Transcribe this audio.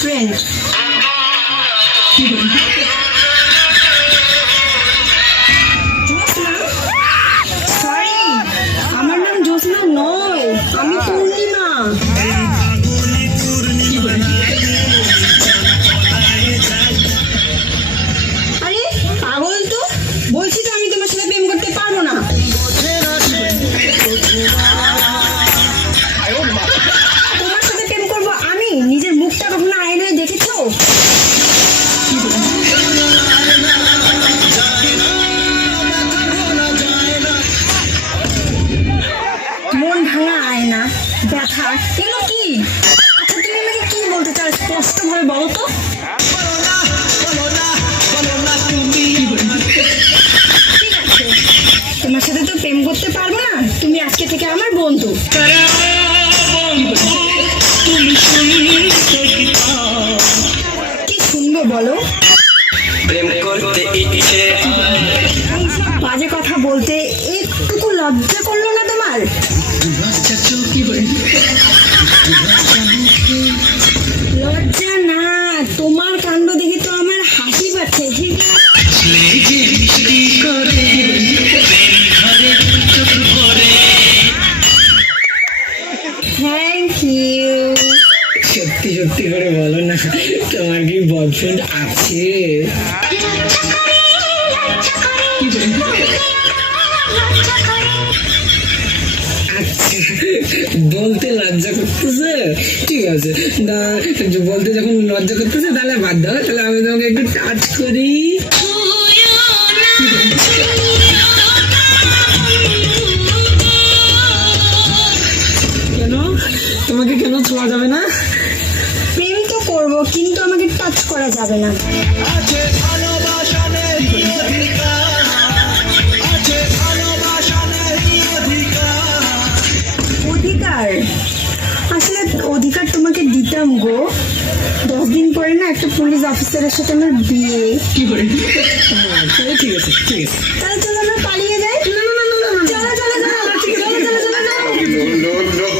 Friend. Sorry, আমার নাম জ্যোৎস্না নয়, আমি পূর্ণিমা। আরে পাগল তো, বলছি তো আমি তোমার সাথে প্রেম করতে পারবো না। তোমার সাথে প্রেম করবো আমি? নিজের মুখটা কখনো আয়নায় দেখেছো? মন ভাঙা আয়না, ব্যথা, এগুলো কি? আচ্ছা তুমি আমাকে কি বলতে চাও স্পষ্ট ভাবে বলো তো। ঠিক আছে, তোমার সাথে তো প্রেম করতে পারবো না, তুমি আজকে থেকে আমার বন্ধু। কি শুনবো বলো? বাজে কথা বলতে একটুকু লজ্জা করলো না তোমার? লজ্জা না, তোমার কাণ্ড দেখে তো আমার হাসি পাচ্ছে। Thank you. সত্যি সত্যি করে বলো না, তোমার কি বয়ফ্রেন্ড আছে? আচ্ছা, বলতে লজ্জা করতেছে, ঠিক আছে, বলতে যখন লজ্জা করতেছে তাহলে বাদ দাও, তাহলে আমি তোমাকে একটু টাচ করি। কেন, তোমাকে কেন ছোঁয়া যাবে না? প্রেম তো করবো, কিন্তু আমাকে টাচ করা যাবে না। অধিকার? আসলে অধিকার তোমাকে দিতাম গো, 10 দিন পরে না একটা পুলিশ অফিসারের সাথে আমার বিয়ে। কি করে? ঠিক আছে, ঠিক আছে, তাহলে চলো আমরা পালিয়ে যাই। না না না না না, চলো চলো চলো চলো চলো চলো। No, no, no.